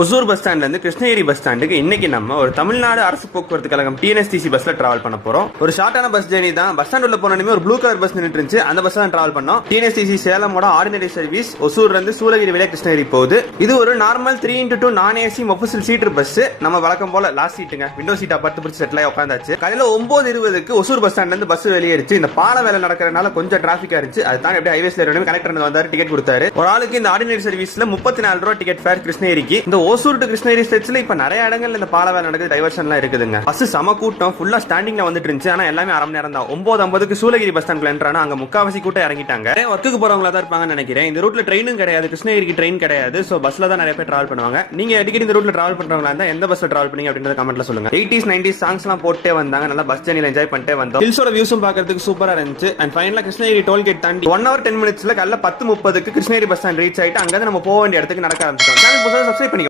Hosur bus ஸ்டாண்ட்ல இருந்து Krishnagiri bus ஸ்டாண்டுக்கு இன்னைக்கு நம்ம ஒரு தமிழ்நாடு அரசு போக்குவரத்து கழகம் டிஎன்எஸ்டிசி பஸ்ல டிராவல் பண்ண போறோம். ஒரு ஷார்ட்டான பஸ் ஜேர்னி தான். பஸ் ஸ்டாண்ட் உள்ள போனோமே ஒரு ப்ளூ கலர் பஸ் நின்னுட்டு இருந்துச்சு. அந்த பஸ் தான் டிராவல் பண்ணோம். டிஎன்எஸ்டிசி சேலமோட ஆர்டினரி சர்வீஸ் ஒசூர்ல இருந்து சூளகிரி வழியா கிருஷ்ணகிரி போகுது. இது ஒரு நார்மல் 3x2 நான் ஏசி மொஃபசில் சீட்டர் பஸ். நம்ம வழக்கம் போல லாஸ்ட் சீட்டுங்க, விண்டோ சீட்டா பத்து பிடிச்சி செட்டில் ஆகி உட்காந்தாச்சு. காலையில 9:20க்கு ஒசூர் பஸ் ஸ்டாண்ட்ல இருந்து பஸ் வெளியேறிச்சு. இந்த பால வேலை நடக்கிறதுனால கொஞ்சம் டிராபிக்கா இருந்துச்சு. அதுதான் எப்படி ஹைவேஸ்ல இருக்கணும். கனெக்டர் வந்தாரு, டிக்கெட் கொடுத்தாரு. ஒரு ஆளுக்கு இந்த ஆர்டினரி சர்வீஸ்ல 34 ரூபாய் டிக்கெட் ஃபேர் கிருஷ்ணகிரிக்கு. இந்த ஓசூர் டு கிருஷ்ணகிரி ஸ்ட்ரெச்ல இப்ப நிறைய இடங்கள்ல இந்த பால வேலை நடக்குது, டைவர்ஷன்லாம் இருக்குதுங்க. பஸ் சம கூட்டம், ஃபுல்லா ஸ்டாண்டிங்ல வந்துட்டு இருந்துச்சு. ஆனா எல்லாமே அரை மணி நேரம் தான். 9:50க்கு சூளகிரி பஸ் ஸ்டாண்ட்ல என்ட்ரானா அங்க முக்காவாசி கூட்டம் இறங்கிட்டாங்க. ஒர்க்குக்கு போறவங்களா தான் இருப்பாங்கன்னு நினைக்கிறேன். இந்த ரூட்ல ட்ரெயினும் கிடையாது, கிருஷ்ணகிரிக்கு ட்ரெயின் கிடையாது. சோ பஸ்ல தான் நிறைய பேர் டிராவல் பண்ணுவாங்க. நீங்க அடிக்கடி இந்த ரூட்ல டிராவல் பண்றவங்களா இருந்தா எந்த பஸ்ல டிராவல் பண்ணீங்க அப்படின்றத கமெண்ட்ல சொல்லுங்க. 80s 90s சாங்ஸ் எல்லாம் போட்டே வந்தாங்க. நல்லா பஸ் ஜர்னில என்ஜாய் பண்ணிட்டே வந்தோம். ஹில்ஸோட வியூஸும் பாக்கிறதுக்கு சூப்பரா இருந்துச்சு. அண்ட் ஃபைனலா கிருஷ்ணகிரி டோல்கேட் தாண்டி 1 hour 10 minutesல காலைல 10:30க்கு கிருஷ்ணகிரி பஸ் ஸ்டாண்ட் ரீச் ஆயிட்டு அங்க நம்ம போக வேண்டிய இடத்துக்கு நடக்க ஆரம்பிச்சோம். சேனல் புதுசா சப்ஸ்கிரைப் பண்ணி